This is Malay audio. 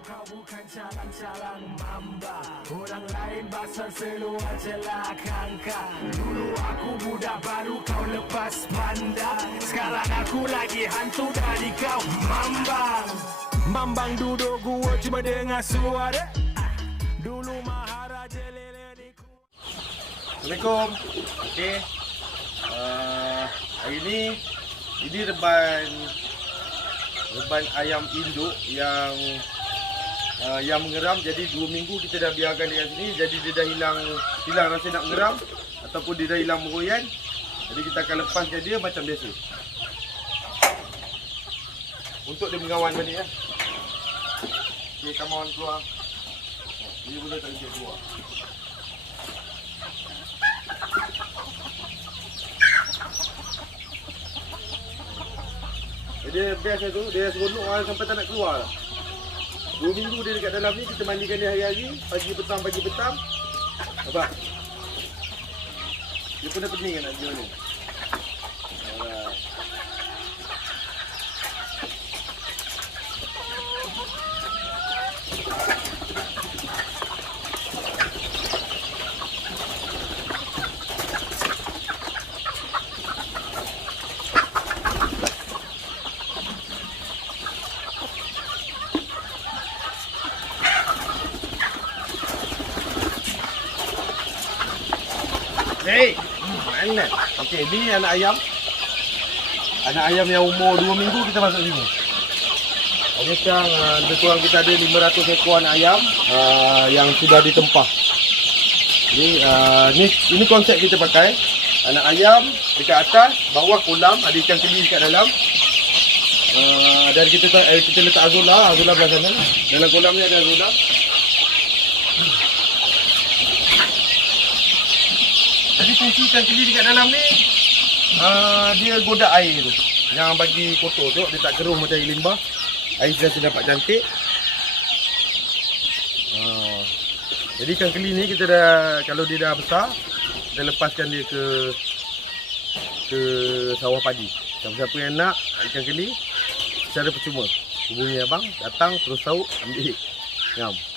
kau bukan calang-calang mamba. Orang lain basah seluar celaka Dulu aku budak baru kau lepas panda Sekarang aku lagi hantu dari kau Mambang Mambang duduk gua cuma dengar suara. Dulu Maharaja lele di ku- Assalamualaikum. Okey. Uh, hari ni ini reban reban ayam induk yang uh, yang mengeram jadi dua minggu kita dah biarkan dia sini jadi dia dah hilang hilang rasa nak mengeram ataupun dia dah hilang meroyan. Jadi kita akan lepaskan dia macam biasa. Untuk dia mengawan balik ya. Okey, come on keluar. Dia boleh tak boleh keluar. Dia best tu, dia seronok orang sampai tak nak keluar lah. Dua minggu dia dekat dalam ni, kita mandikan dia hari-hari, pagi petang, pagi petang. Nampak? Dia pun dah pening kan nak jual ni. Hei, mana? Okey, ni anak ayam. Anak ayam yang umur 2 minggu kita masuk sini. Ini sekarang uh, lebih kurang kita ada 500 ekor anak ayam uh, yang sudah ditempah. Ni uh, ni ini konsep kita pakai. Anak ayam dekat atas, bawah kolam ada ikan keli dekat dalam. Uh, dan kita eh, kita letak azola, azola belah sana. Dalam kolam ni ada azola. Fungsi ikan keli dekat dalam ni uh, Dia godak air tu. Yang bagi kotor tu Dia tak keruh macam air limbah. Air sentiasa dapat cantik. Uh, Jadi ikan keli ni kita dah Kalau dia dah besar Kita lepaskan dia ke Ke sawah padi. Siapa-siapa yang nak ikan keli Secara percuma. Hubungi abang Datang terus tahu Ambil. Ngam